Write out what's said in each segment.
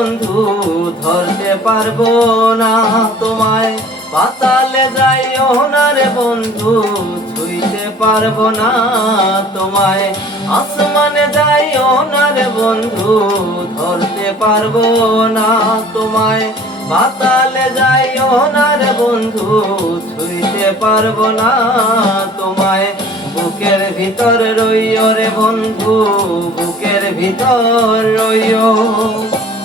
বন্ধু, ধরতে পারব না তোমায়। পাতালে যাইও না রে বন্ধু, ছুঁইতে পারব না তোমায়। আসমানে যাইও না রে বন্ধু, ধরতে পারব না তোমায়। পাতালে যাইও না রে বন্ধু, ছুঁইতে পারব না তোমায়। বুকের ভিতর রইও রে বন্ধু, বুকের ভিতর রইও।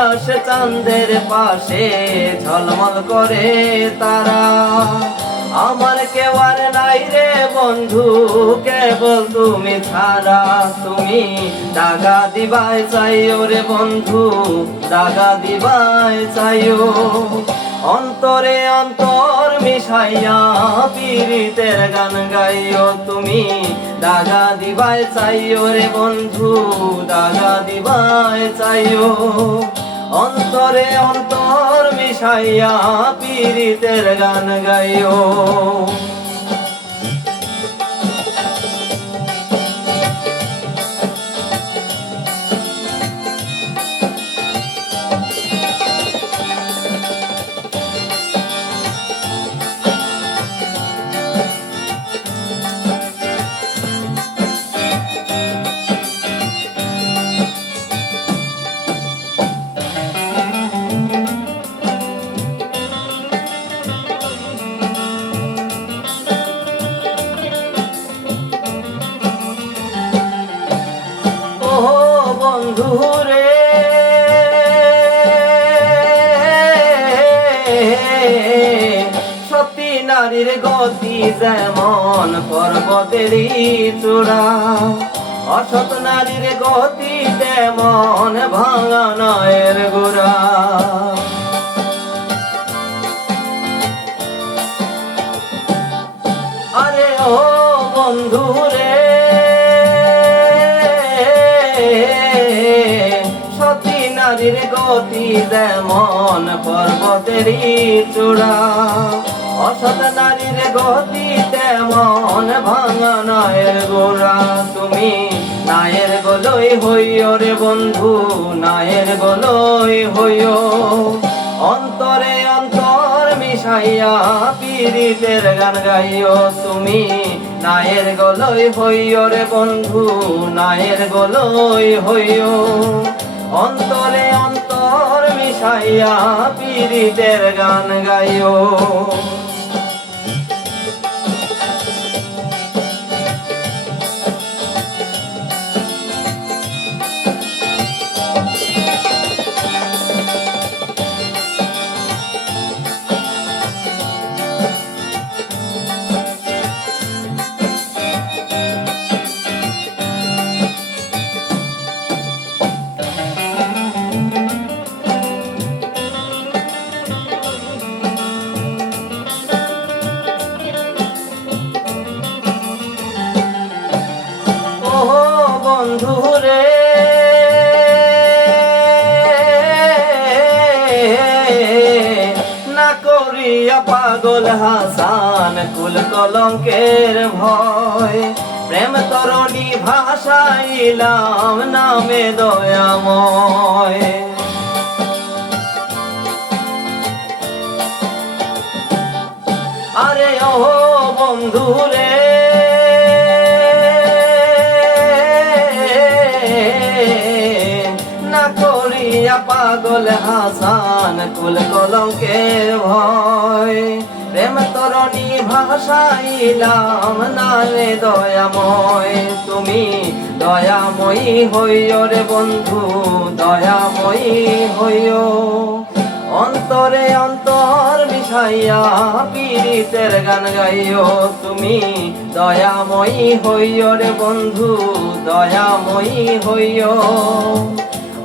আকাশ চাঁদের পাশে ঝলমল করে তারা। আমার কেউ আর নাই রে বন্ধু, কেবল তুমি ছাড়া। তুমি দাগা দিবাই চাইও রে বন্ধু, দাগা দিবাই চাইও। অন্তরে অন্তর মিশাইয়া পীড়িতের গান গাইও তুমি, দাগা দিবাই চাইও রে বন্ধু, দাগা দিবাই চাইও। অন্তরে অন্তর মিশাইয়া পীড়িতের গান গাইও। বন্ধু রে সতী নারীর গতি যেমন পর্বতেরই চূড়া, অসৎ নারীর গতি তেমন ভাঙা নয়ের গোড়া। আরে ও বন্ধু নারীর গতি যেমন পর্বতেরই চূড়া, অসৎ নারীর গতি তেমন ভাঙা নায়ের গোড়া। তুমি নায়ের গলই হইও রে বন্ধু, নায়ের গলই হইও। অন্তরে অন্তর মিশাইয়া পীড়িতের গান গাইও। তুমি নায়ের গলই হইও রে বন্ধু, নায়ের গলই হইও। অন্তরে অন্তর মিশাইয়া পীড়িতের গান গাইও। পাগল হাসান কুল কলঙ্কের ভয়। প্রেম তরণী ভাষাইলাম নামে দয়াময়। আরে ও বন্ধু করিয়া পাগল হাসান, কুল কলঙ্কের ভয়। প্রেম তরণী ভাষাইলাম নালে দয়াময়। তুমি দয়াময়ী হইও রে বন্ধু, দয়াময়ী হইও। অন্তরে অন্তর মিশাইয়া পীড়িতের গান গাইও। তুমি দয়াময়ী হইও রে বন্ধু, দয়াময়ী হইও।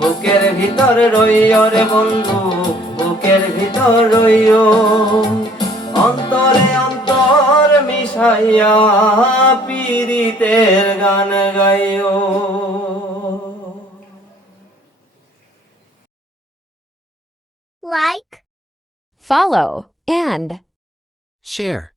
বুকের ভিতর রইও রে বন্ধু বুকের ভিতর রইও অন্তরে অন্তর মিশাইয়া পীড়িতের গান গাইও like, follow, and share.